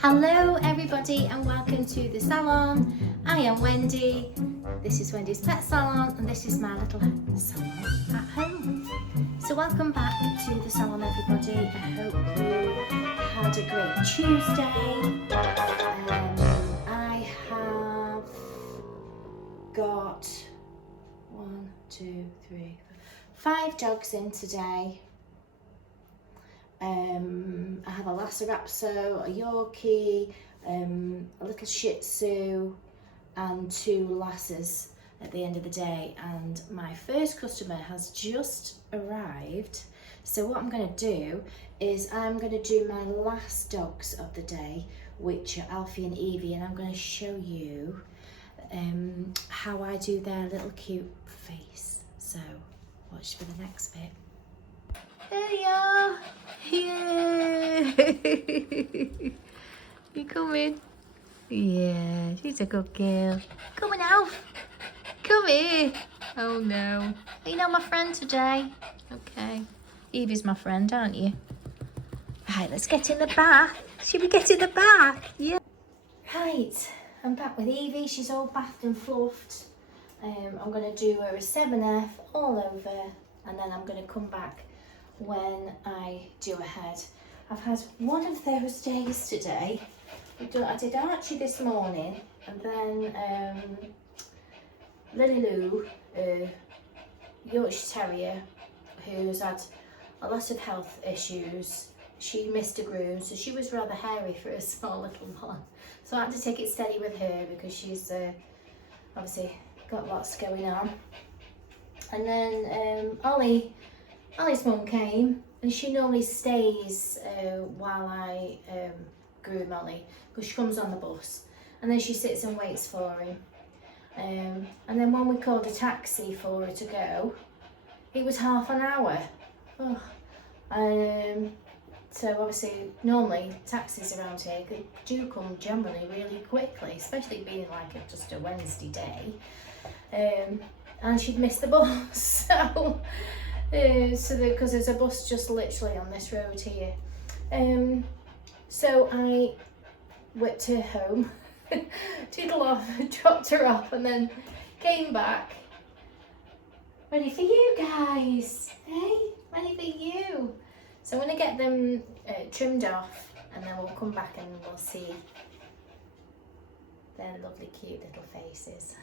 Hello everybody and welcome to the salon. I am Wendy. This is Wendy's Pet Salon and this is my little salon at home. So welcome back to the salon everybody. I hope you had a great Tuesday. I have got 5 dogs in today. I have a Lhasa Apso, a Yorkie, a little Shih Tzu and 2 Lhasas at the end of the day, and my first customer has just arrived. So what I'm going to do is I'm going to do my last dogs of the day, which are Alfie and Evie, and I'm going to show you how I do their little cute face. So watch for the next bit. There you are. Yeah. You coming? Yeah, she's a good girl. Come on, Alf. Come here. Oh no. Are you not my friend today? Okay. Evie's my friend, aren't you? Right, let's get in the bath. Should we get in the bath? Yeah. Right, I'm back with Evie. She's all bathed and fluffed. I'm going to do her a 7F all over, and then I'm going to come back when I do a head. I've had one of those days today. I did Archie this morning, and then Lily Lou, Yorkshire Terrier, who's had a lot of health issues. She missed a groom, so she was rather hairy for a small little one. So I had to take it steady with her because she's obviously got lots going on. And then Ollie's mum came, and she normally stays while I groom Ollie, because she comes on the bus and then she sits and waits for him. And then when we called a taxi for her to go, it was half an hour. So obviously normally taxis around here do come generally really quickly, especially being like just a Wednesday day. And she'd missed the bus, so because there's a bus just literally on this road here. So I whipped her home, toodle off, dropped her off, and then came back. Ready for you guys, hey? Ready for you. So I'm going to get them trimmed off, and then we'll come back and we'll see their lovely cute little faces.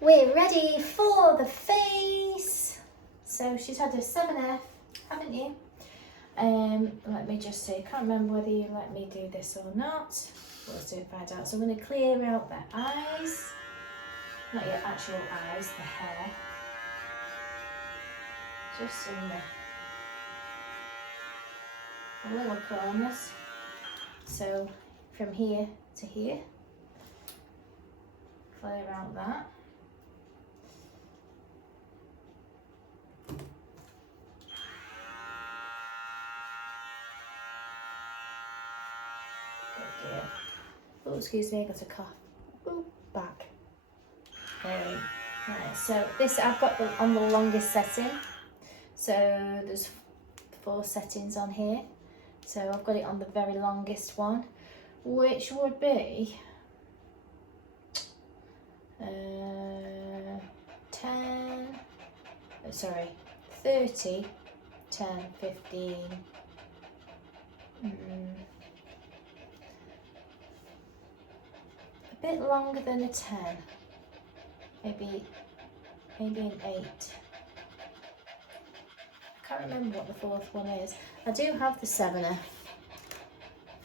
We're ready for the face. So she's had a 7F, haven't you? Let me just see, I can't remember whether you let me do this or not. We'll soon find out. So I'm going to clear out their eyes, not your actual eyes, the hair. Just in the little corners. So from here to here, clear out that. Oh, excuse me, I got a cough. Ooh, back. Right, so this I've got on the longest setting. So there's 4 settings on here. So I've got it on the very longest one, which would be 30, 10, 15. A bit longer than a 10, maybe an 8. I can't remember what the 4th one is. I do have the 7F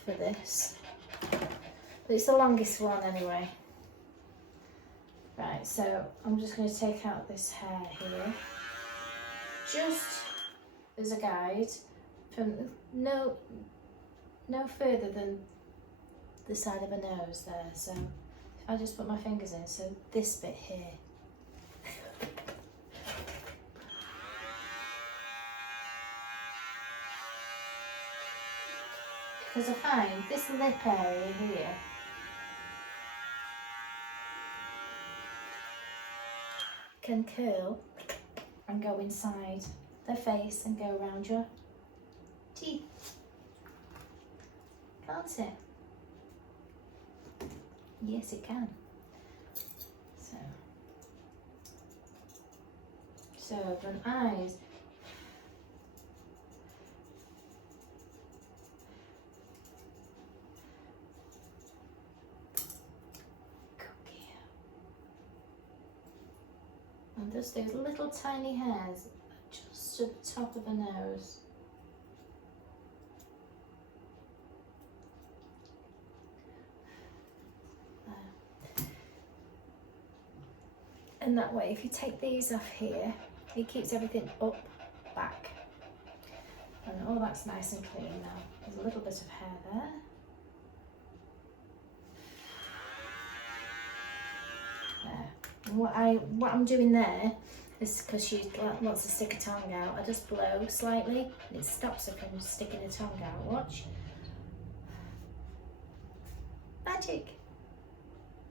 for this, but it's the longest one anyway. Right, so I'm just going to take out this hair here, just as a guide, from no further than the side of her nose there. So I just put my fingers in, so this bit here. Because I find this lip area here can curl and go inside the face and go around your teeth. can't it? Yes, it can. So I've done eyes. Cookie. And just those little tiny hairs just to the top of the nose. And that way, if you take these off here, it keeps everything up, back. And all that's nice and clean now. There's a little bit of hair there. There. And what I'm doing there is because she wants to stick her tongue out, I just blow slightly and it stops her from sticking her tongue out. Watch. Magic.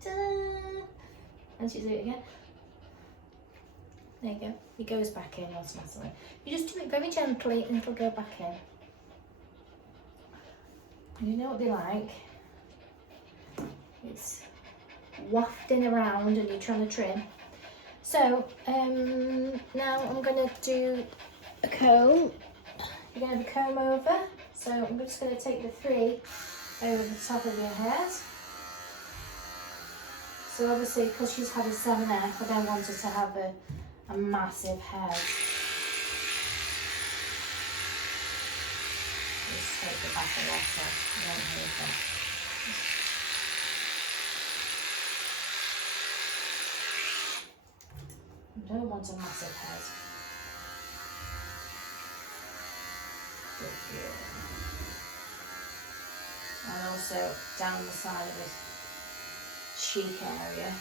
Ta-da! And she's doing it again. There you go. It goes back in automatically. You just do it very gently and it'll go back in. You know what they like. It's wafting around and you're trying to trim. So now I'm going to do a comb. You're going to have a comb over. So I'm just going to take the 3 over the top of your hairs. So obviously because she's had a 7F, I don't want her to have a massive head. Just take the back of that off. Don't hurt that. You don't want a massive head. Good. And also down the side of his cheek area.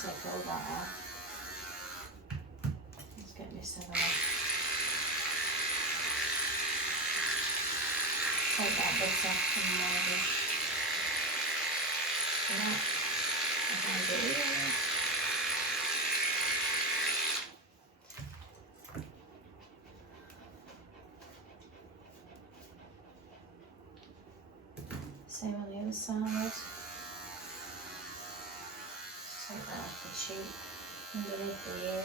Take all that off. Let's get me 7 off. Take that bit off from there. Yeah. Behind it here. Same on the other side. Take that off the cheek, underneath the ear.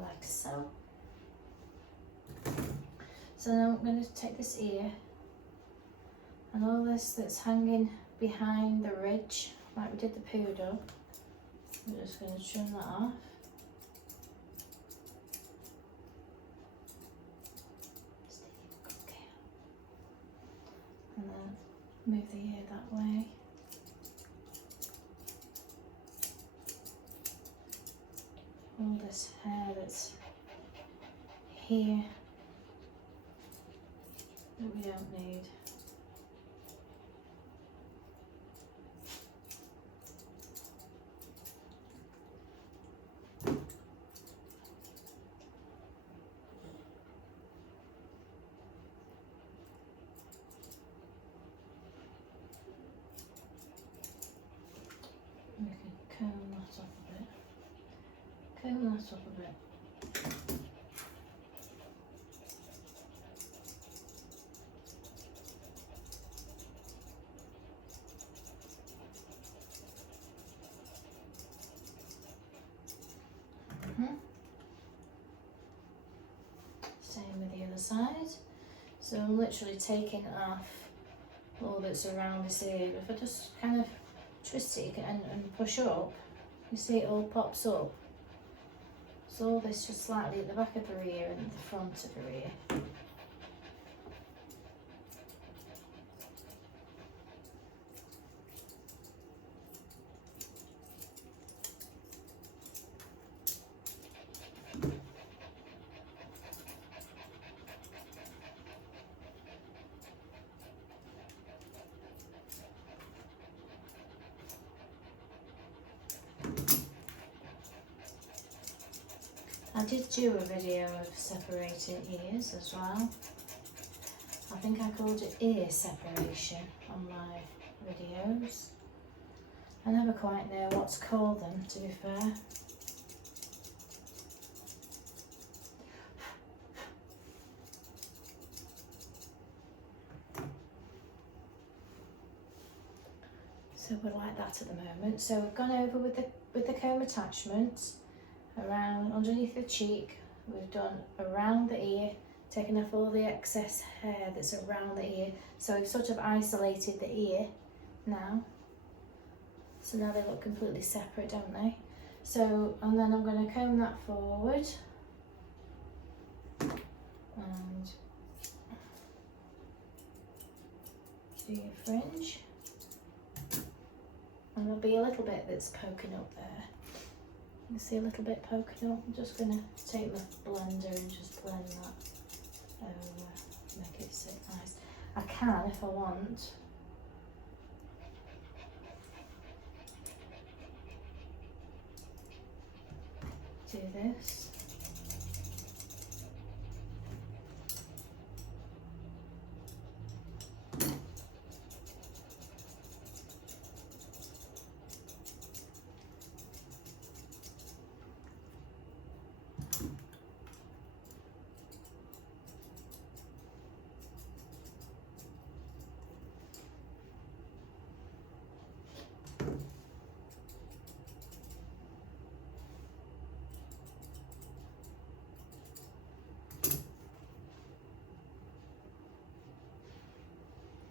Like so. So now I'm going to take this ear and all this that's hanging behind the ridge, like we did the poodle. I'm just going to trim that off. And then move the ear that way. All this hair that's here that we don't need. We can comb that off a bit. Comb that off a bit. Same with the other side. So I'm literally taking off all that's around this ear. If I just kind of twist it and push up, you see it all pops up. So all this just slightly at the back of her ear and at the front of her ear. I did do a video of separating ears as well. I think I called it ear separation on my videos. I never quite know what to call them, to be fair. So we're like that at the moment. So we've gone over with the comb attachment around underneath the cheek. We've done around the ear, taken off all the excess hair that's around the ear. So we've sort of isolated the ear now. So now they look completely separate, don't they? So, and then I'm going to comb that forward and do your fringe. And there'll be a little bit that's poking up there. You see a little bit poking up. I'm just going to take my blender and just blend that over, make it sit nice. I can, if I want, do this.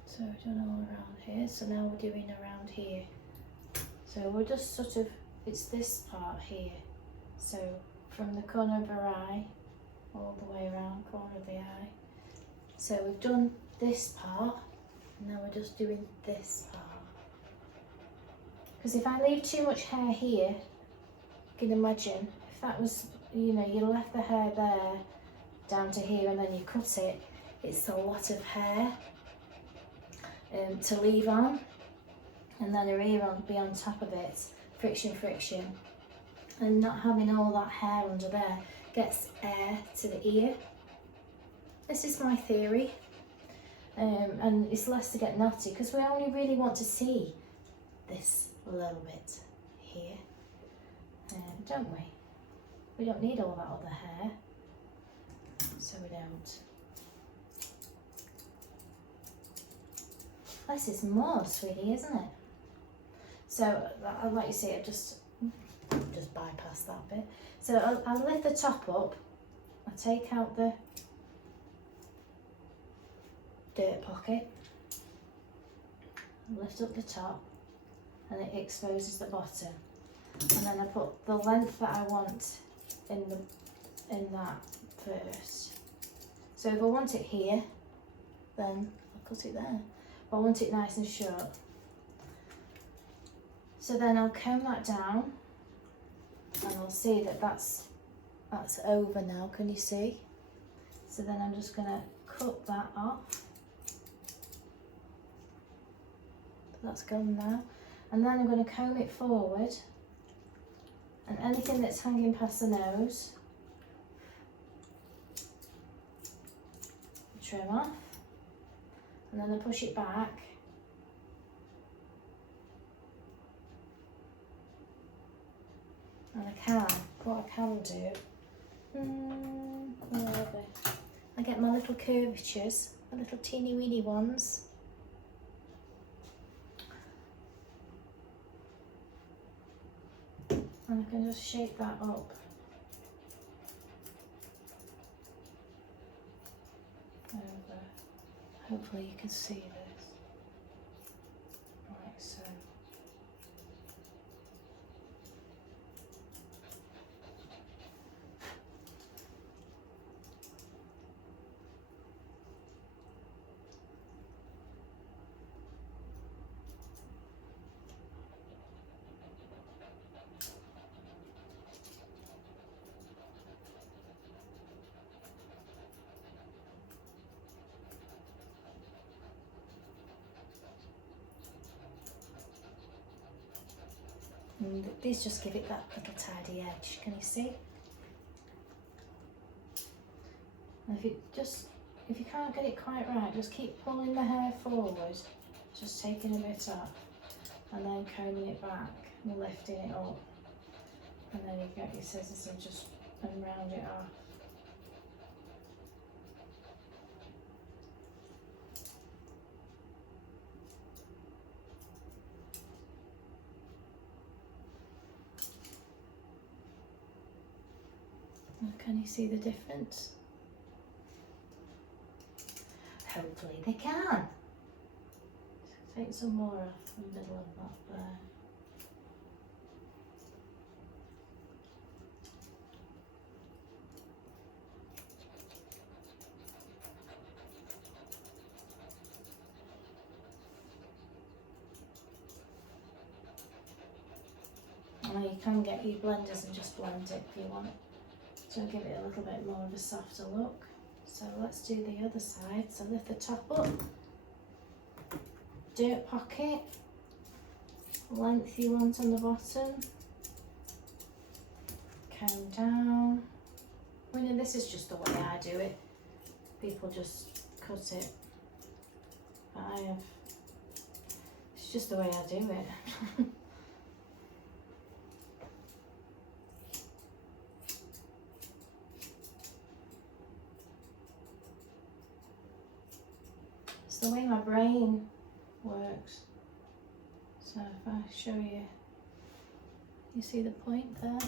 So we've done all around here, so now we're doing around here. So we're just sort of, it's this part here. So from the corner of her eye, all the way around, corner of the eye. So we've done this part, and now we're just doing this part. Because if I leave too much hair here, you can imagine, if that was, you know, you left the hair there, down to here, and then you cut it, it's a lot of hair. To leave on, and then her ear on be on top of it, friction, and not having all that hair under there gets air to the ear. This is my theory, and it's less to get knotty because we only really want to see this little bit here, don't we? We don't need all that other hair, so we don't. Less is more, sweetie, isn't it? So, like you see, I just bypass that bit. So I'll lift the top up. I take out the dirt pocket. Lift up the top, and it exposes the bottom. And then I put the length that I want in that first. So if I want it here, then I'll cut it there. I want it nice and short. So then I'll comb that down, and I'll see that that's over now, can you see? So then I'm just gonna cut that off. That's gone now. And then I'm gonna comb it forward, and anything that's hanging past the nose, trim off. And then I push it back, and what I can do, where are they? I get my little curvatures, my little teeny weeny ones. And I can just shape that up. Over. Hopefully you can see this. Like so. And these just give it that little tidy edge, can you see? And if you can't get it quite right, just keep pulling the hair forward, just taking a bit off, and then combing it back and lifting it up. And then you get your scissors and round it off. Can you see the difference? Hopefully they can. Take some more off the middle of that there. Now you can get your blenders and just blend it if you want. So give it a little bit more of a softer look. So let's do the other side. So lift the top up, dirt pocket, length you want on the bottom, comb down. I mean, this is just the way I do it. People just cut it, but it's just the way I do it. It's the way my brain works. So if I show you, you see the point there?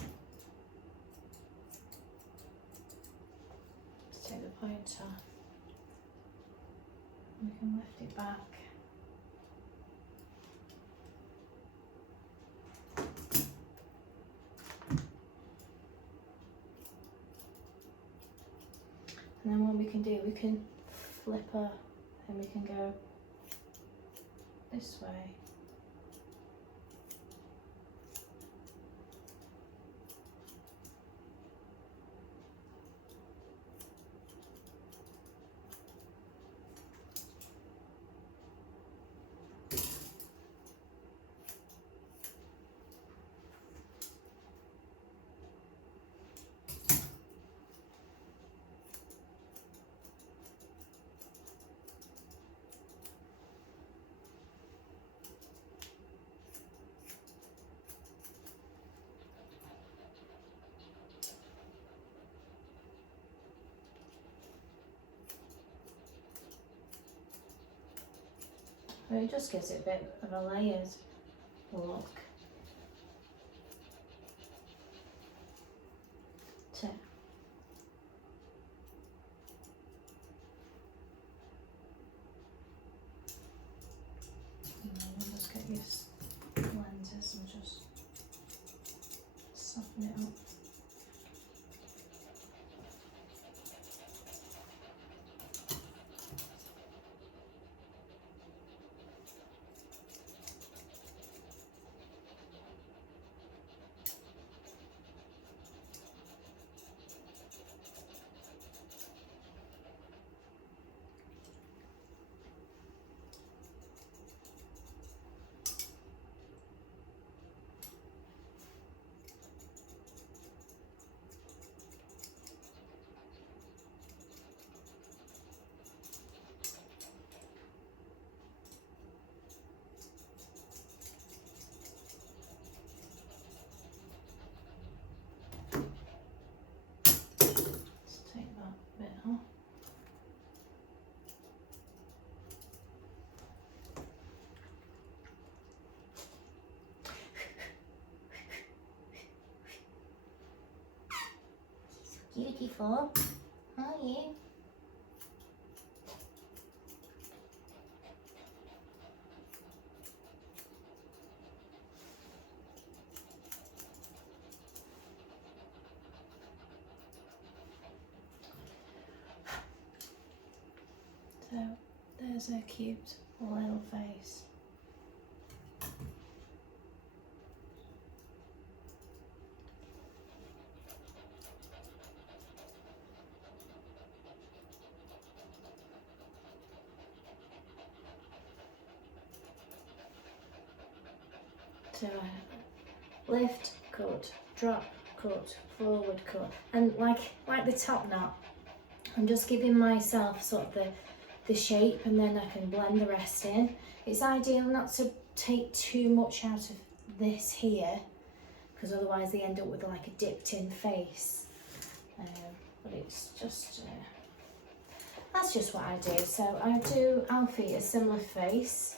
Let's take the point off. We can lift it back. And then what we can do, we can flip her and we can go this way. It just gives it a bit of a layered look. Just get your lenses and just soften it up. Beautiful, are you? So there's a cute little face. So lift, cut, drop, cut, forward, cut, and like the top knot, I'm just giving myself sort of the shape, and then I can blend the rest in. It's ideal not to take too much out of this here, because otherwise they end up with like a dipped in face. But it's just, that's just what I do. So I do Alfie a similar face.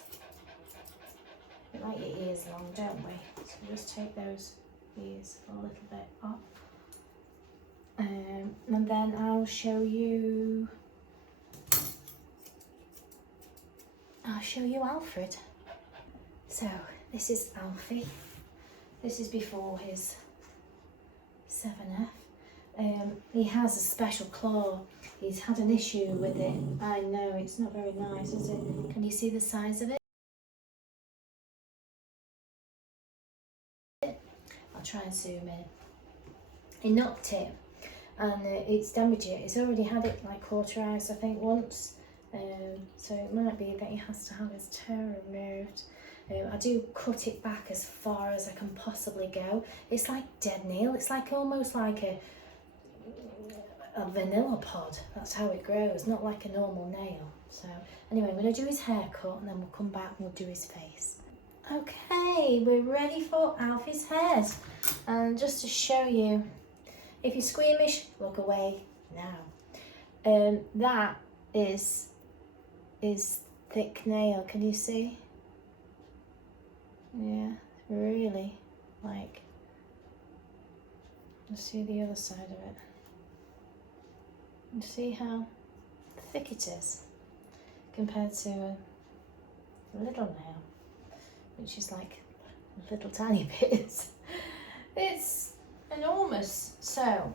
We like your ears long, don't we? So just take those ears a little bit off. And then I'll show you Alfred. So this is Alfie. This is before his 7F. He has a special claw. He's had an issue with it. I know, it's not very nice, is it? Can you see the size of it? I'll try and zoom in. He knocked it, and it's damaged it. He's already had it like cauterized, I think, once. So it might be that he has to have his toe removed. I do cut it back as far as I can possibly go. It's like dead nail. It's like almost like a vanilla pod. That's how it grows, not like a normal nail. So anyway, I'm going to do his haircut, and then we'll come back and we'll do his face. Okay, we're ready for Alfie's head. And just to show you, if you're squeamish, look away now. That is thick nail. Can you see? Yeah, really, like, let's see the other side of it. You see how thick it is compared to a little nail, which is like little tiny bits. It's enormous. So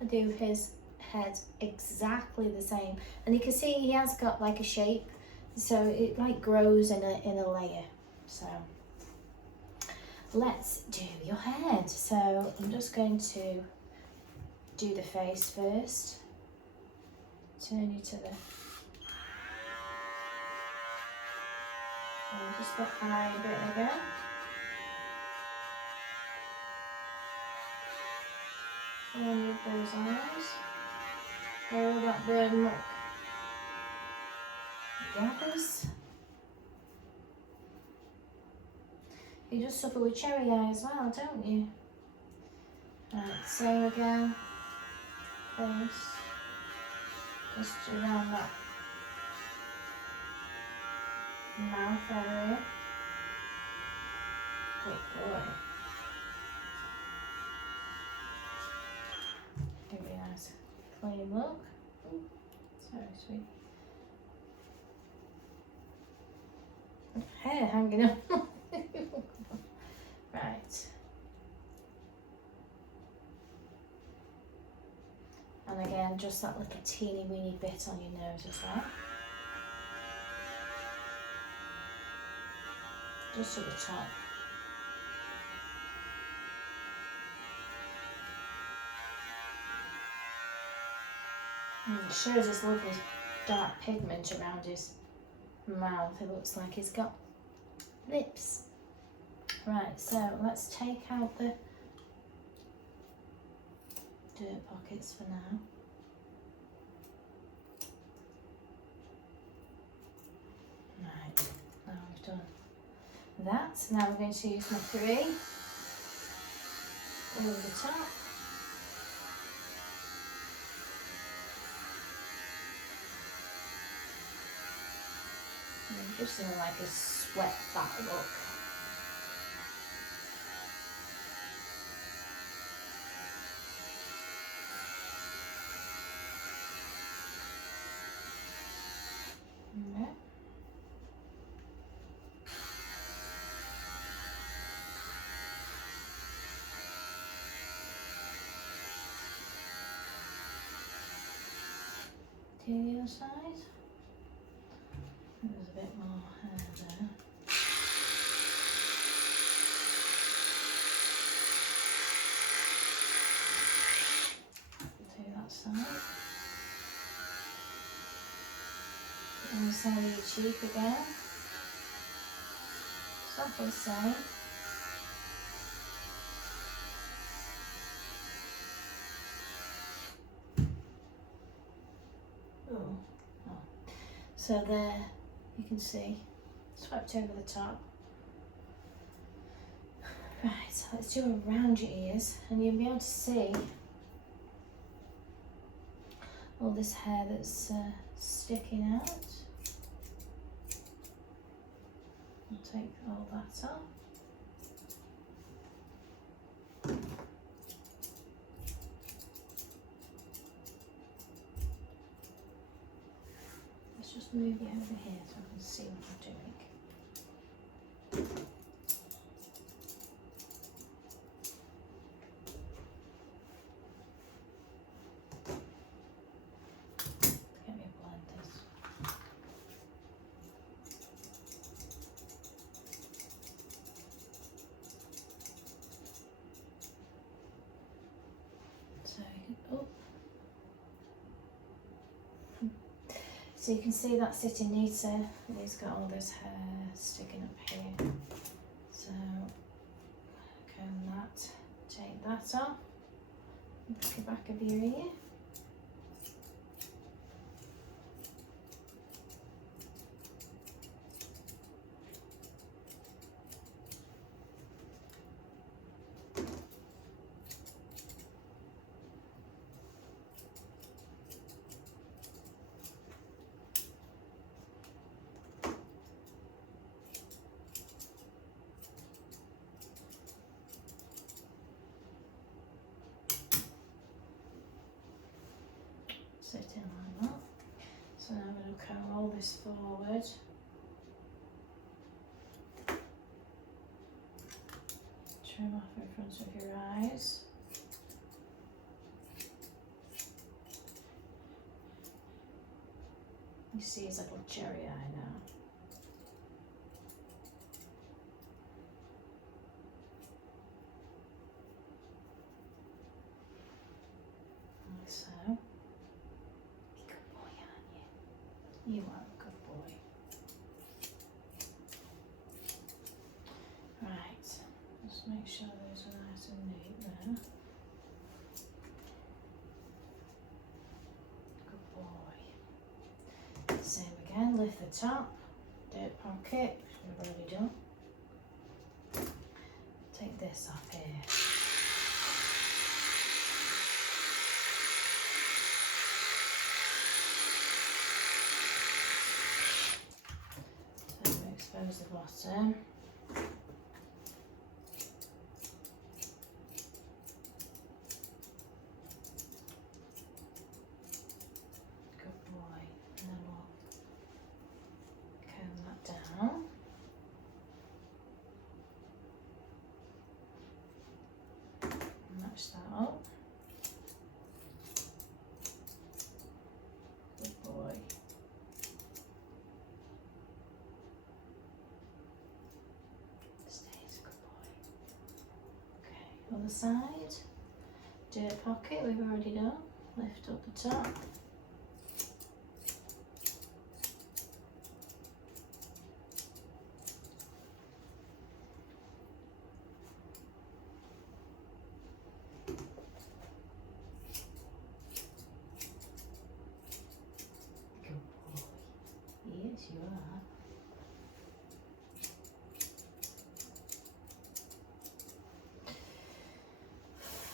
I do his head exactly the same, and you can see he has got like a shape, so it like grows in a layer. So let's do your head. So I'm just going to do the face first. Turn you to the, and just the eye bit again. And with those eyes, hold that burden up. Gathers. You just suffer with cherry eye as well, don't you? Right, same again. Face. Just around that mouth area. Good boy. Give me a nice clean look. Ooh, sorry, sweet. Hair hanging up. Right. And again, just that little teeny weeny bit on your nose as well. Just to the top. And it shows this lovely dark pigment around his mouth. It looks like he's got lips. Right, so let's take out the dirt pockets for now. Right, now we've done that. Now we're going to use my 3 over the top. And I'm just in like a sweat back look. Yeah. To the other side. There's a bit more hair there. To that side. And the side of your cheek again. Exactly the same. Oh. So there, you can see, swept over the top. Right, so let's do around your ears, and you'll be able to see all this hair that's sticking out. I'll take all that off. Let's just move you over here so I can see what I'm doing. Get me blenders. So you can, oh. So you can see that sitting neater, and he's got all this hair sticking up here. So comb that, take that off, look the back of your ear. Sitting like that. So now I'm going to comb all this forward. Trim off in front of your eyes. You see his little cherry eye now. Like so. Good boy, aren't you? You are a good boy. Right, just make sure those are nice and neat there. Good boy. Same again, lift the top, dirt pocket, which we've already done. Take this off here. Expose the bottom. Good boy. And then we'll comb that down. Match that up. Good boy. Other side, dirt pocket we've already done, lift up the top. Good boy. Yes, you are.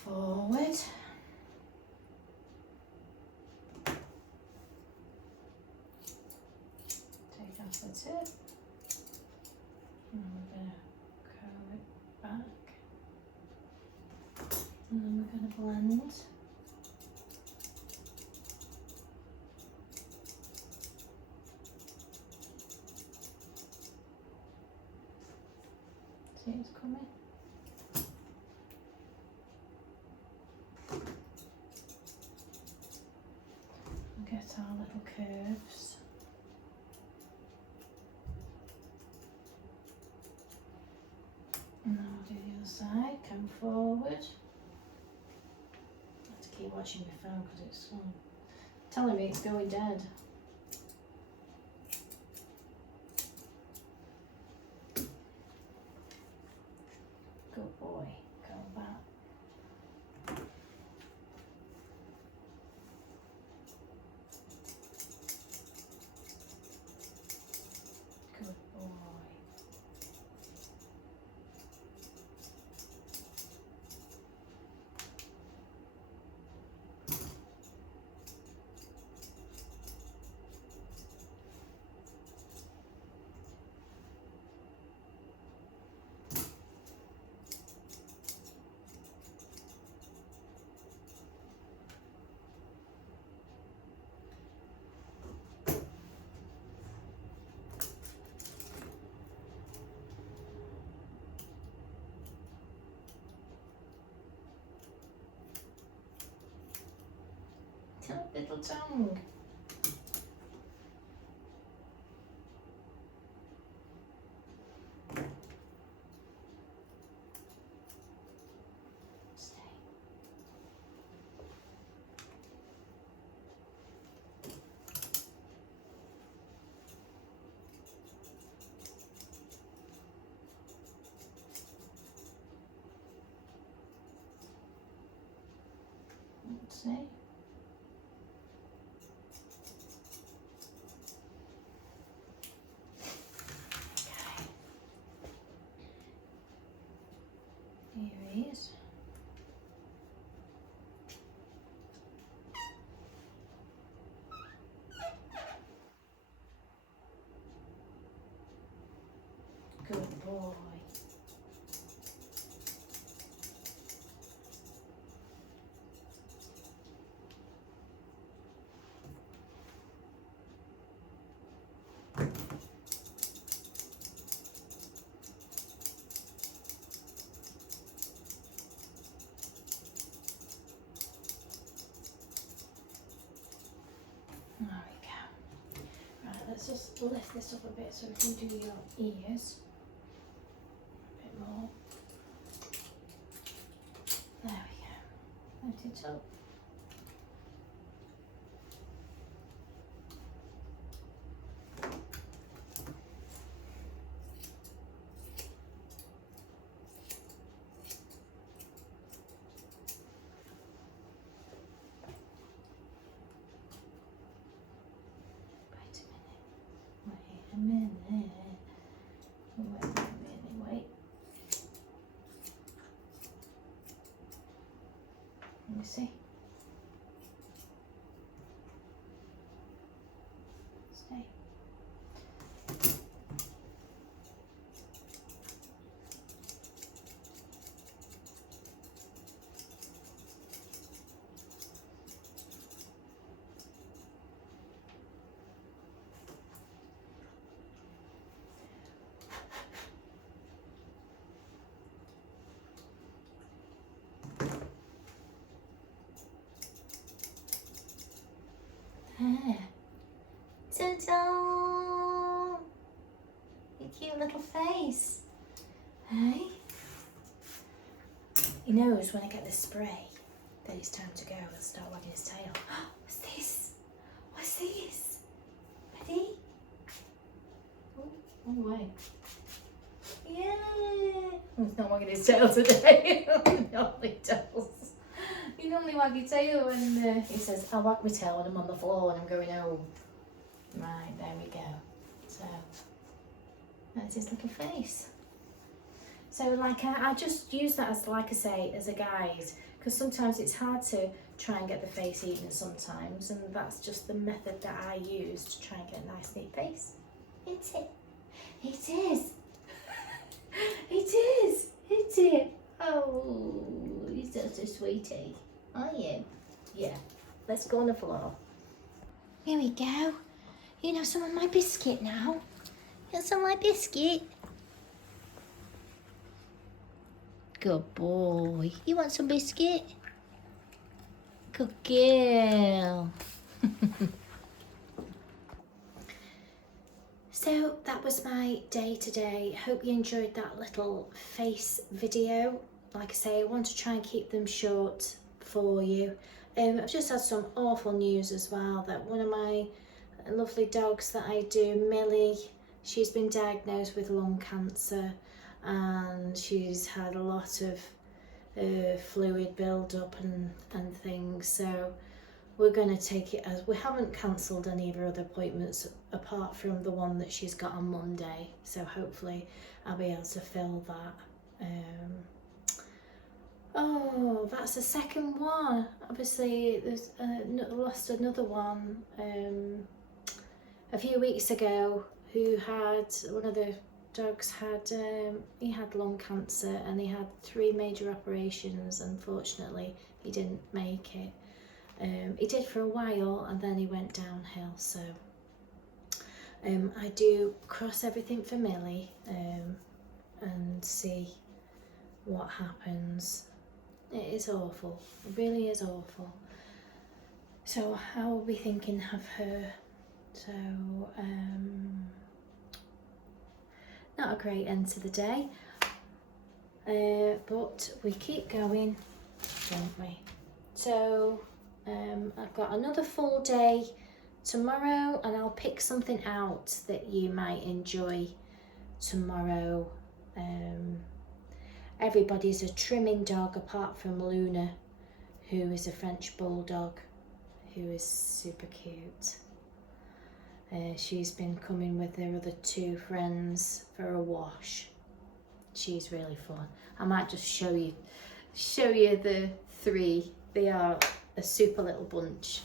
Forward. Take off the tip. And we're going to curl it back. And then we're going to blend. See it's coming? Get our little curves. And now we'll do the other side, come forward. I have to keep watching my phone because it's telling me it's going dead. Good boy, go back. little tongue. Let's see. Here he is. Good boy. There we go. Right, let's just lift this up a bit so we can do your ears. A bit more. There we go. Lift it up. Wait a minute. Wait. Let me see. Stay. There. Ta-da! Your cute little face. Hey? He knows when I get the spray that it's time to go and start wagging his tail. What's this? What's this? Ready? Oh, wait. Yeah! He's not wagging his tail today. No, he does. You normally wag your tail when he says, I'll wag my tail when I'm on the floor when I'm going home. Right, there we go. So, that's his little face. So like I just use that as, like I say, as a guide, because sometimes it's hard to try and get the face eaten sometimes, and that's just the method that I use to try and get a nice neat face. It's it. It is. It is. It's it. Oh, you're such a sweetie. Are you? Yeah. Let's go on the floor. Here we go. You know some of my biscuit now. You want some of my biscuit? Good boy. You want some biscuit? Good girl. So that was my day today. Hope you enjoyed that little face video. Like I say, I want to try and keep them short for you. I've just had some awful news as well, that one of my lovely dogs that I do, Millie, she's been diagnosed with lung cancer, and she's had a lot of fluid build up and things, so we're going to take it as, we haven't cancelled any of her other appointments apart from the one that she's got on Monday, so hopefully I'll be able to fill that. Oh, that's the second one. Obviously there's lost another one a few weeks ago, who had, one of the dogs had, he had lung cancer and he had 3 major operations. Unfortunately he didn't make it. He did for a while and then he went downhill, so I do cross everything for Millie and see what happens. It is awful, it really is awful. So I will be thinking of her. So not a great end to the day, but we keep going, don't we? So I've got another full day tomorrow, and I'll pick something out that you might enjoy tomorrow. Everybody's a trimming dog apart from Luna, who is a French bulldog, who is super cute. She's been coming with her other 2 friends for a wash. She's really fun. I might just show you the 3. They are a super little bunch.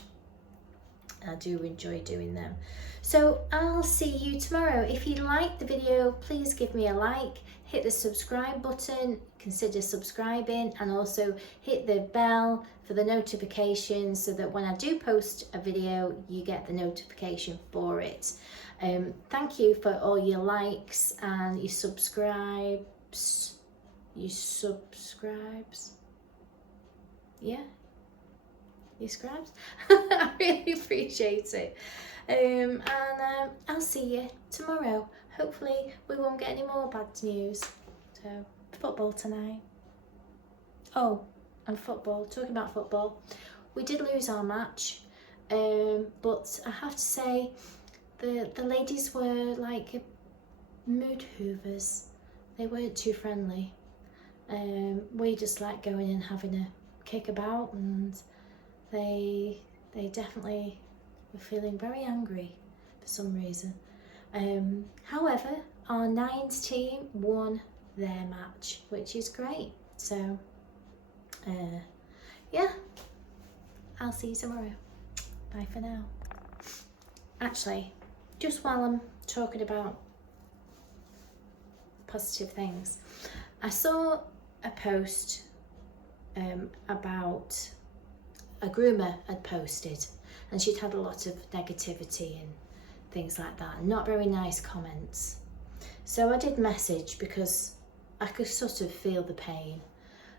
I do enjoy doing them. So I'll see you tomorrow. If you liked the video, please give me a like, hit the subscribe button, consider subscribing, and also hit the bell for the notifications so that when I do post a video, you get the notification for it. Thank you for all your likes and your subscribes. Yeah, your scribes. I really appreciate it. And I'll see you tomorrow. Hopefully we won't get any more bad news. So football tonight. Oh, and football, talking about football, we did lose our match, but I have to say the ladies were like mood hoovers. They weren't too friendly. We just like going and having a kick about, and they definitely were feeling very angry for some reason. However, our 9s team won their match, which is great. So yeah, I'll see you tomorrow. Bye for now. Actually, just while I'm talking about positive things, I saw a post about a groomer had posted, and she'd had a lot of negativity and things like that, and not very nice comments. So I did message because I could sort of feel the pain,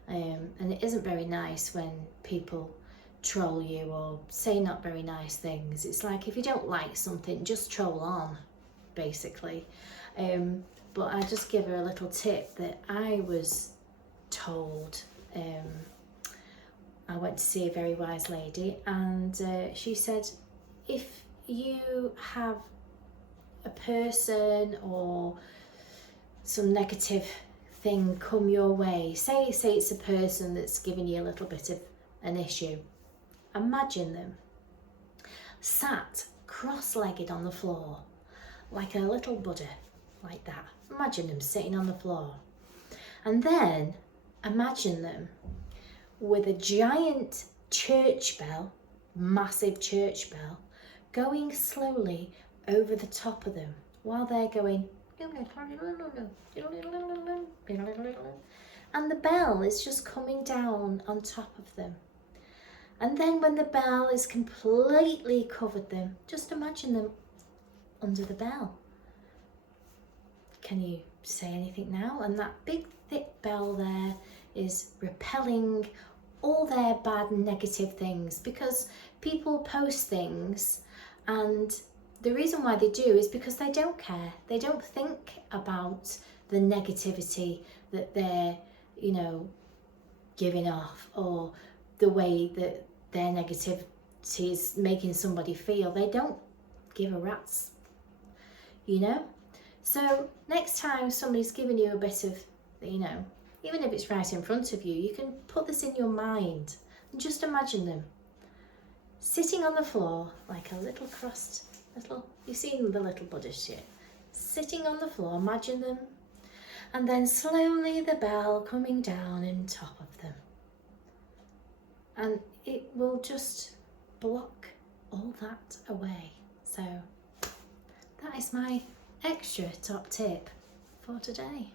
and it isn't very nice when people troll you or say not very nice things. It's like, if you don't like something, just troll on, basically. But I just give her a little tip that I was told. I went to see a very wise lady, and she said, if you have a person or some negative thing come your way, say it's a person that's giving you a little bit of an issue, imagine them sat cross-legged on the floor like a little Buddha, like that. Imagine them sitting on the floor, and then imagine them with a giant church bell, massive church bell, going slowly over the top of them while they're going, and the bell is just coming down on top of them. And then when the bell is completely covered them, just imagine them under the bell. Can you say anything now? And that big thick bell there is repelling all their bad negative things, because people post things, and the reason why they do is because they don't care. They don't think about the negativity that they're, you know, giving off, or the way that their negativity is making somebody feel. They don't give a rat's, you know. So next time somebody's giving you a bit of, you know, even if it's right in front of you, you can put this in your mind and just imagine them sitting on the floor like a little crossed little, you've seen the little Buddha shit, sitting on the floor, imagine them, and then slowly the bell coming down on top of them, and it will just block all that away. So that is my extra top tip for today.